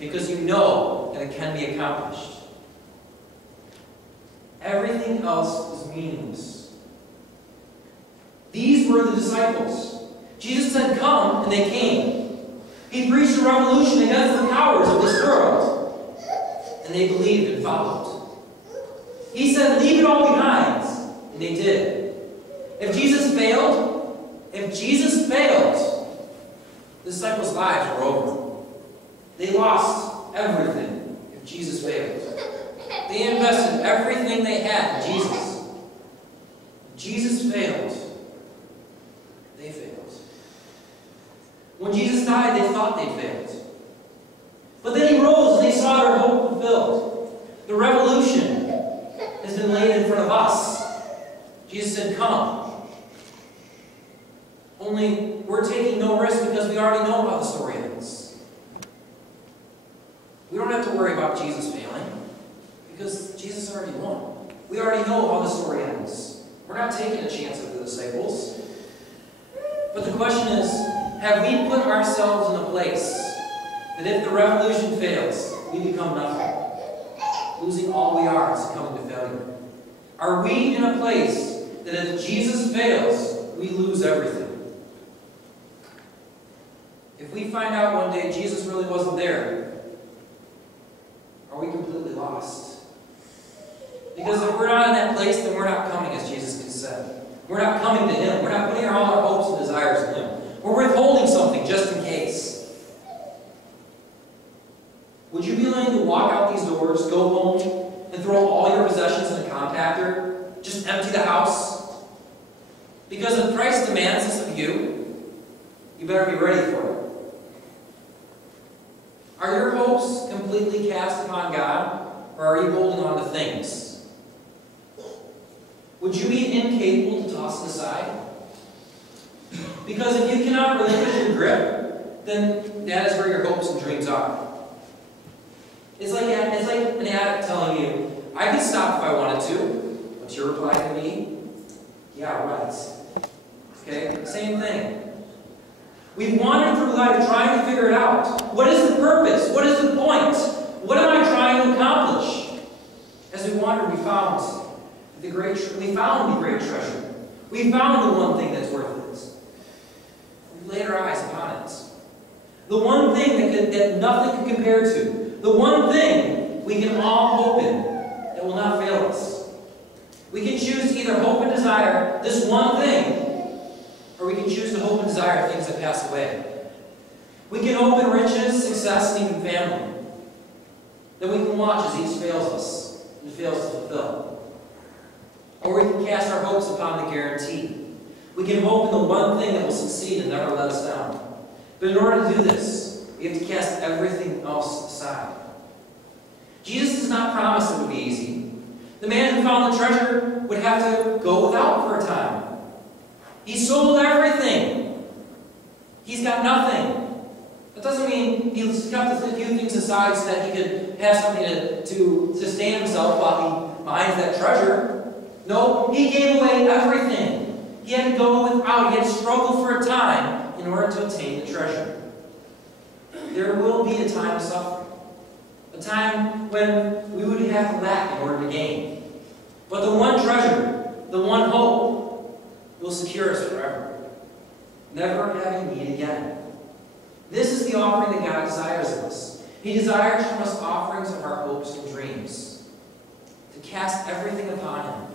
because you know that it can be accomplished. Everything else is meaningless. These were the disciples. Jesus said, "Come," and they came. He preached a revolution against the powers of this world, and they believed and followed. He said, "Leave it all behind," and they did. If Jesus failed, the disciples' lives were over. They lost everything if Jesus failed. They invested everything they had in Jesus. If Jesus failed, they failed. When Jesus died, they thought they failed. But then he rose and they saw their hope fulfilled. The revolution has been laid in front of us. Jesus said, "Come." Only we're taking no risk because we already know how the story ends. We don't have to worry about Jesus failing because Jesus already won. We already know how the story ends. We're not taking a chance with the disciples. But the question is, have we put ourselves in a place that if the revolution fails, we become nothing? Losing all we are is coming to failure. Are we in a place that if Jesus fails, we lose everything? If we find out one day Jesus really wasn't there, are we completely lost? Because if we're not in that place, then we're not coming, as Jesus said. We're not coming to Him. We're not putting all our hopes and desires in Him. We're withholding something just in case. Would you be willing to walk out these doors, go home, and throw all your possessions in a compactor? Just empty the house? Because if Christ demands this of you, you better be ready for it. Are your hopes completely cast upon God, or are you holding on to things? Would you be incapable to toss it aside? Because if you cannot relinquish your grip, then that is where your hopes and dreams are. It's like an addict telling you, "I could stop if I wanted to." What's your reply to me? "Yeah, right." Okay? Same thing. We've wandered through life trying to figure it out. What is the purpose? What is the point? What am I trying to accomplish? As we wandered, we found the great treasure. We found the one thing that's worth it. We laid our eyes upon it. The one thing that nothing can compare to. The one thing we can all hope in that will not fail us. We can choose to either hope and desire this one thing, or we can choose to hope and desire things that pass away. We can hope in riches, success, and even family. Then we can watch as each fails us and fails to fulfill. Or we can cast our hopes upon the guarantee. We can hope in the one thing that will succeed and never let us down. But in order to do this, we have to cast everything else aside. Jesus does not promise it would be easy. The man who found the treasure would have to go without for a time. He sold everything. He's got nothing. That doesn't mean he's kept a few things aside so that he could have something to sustain himself while he finds that treasure. No, he gave away everything. He had to go without. He had to struggle for a time in order to obtain the treasure. There will be a time of suffering. A time when we would have to lack in order to gain. But the one treasure, the one hope, will secure us forever, never having need again. This is the offering that God desires of us. He desires from us offerings of our hopes and dreams, to cast everything upon Him,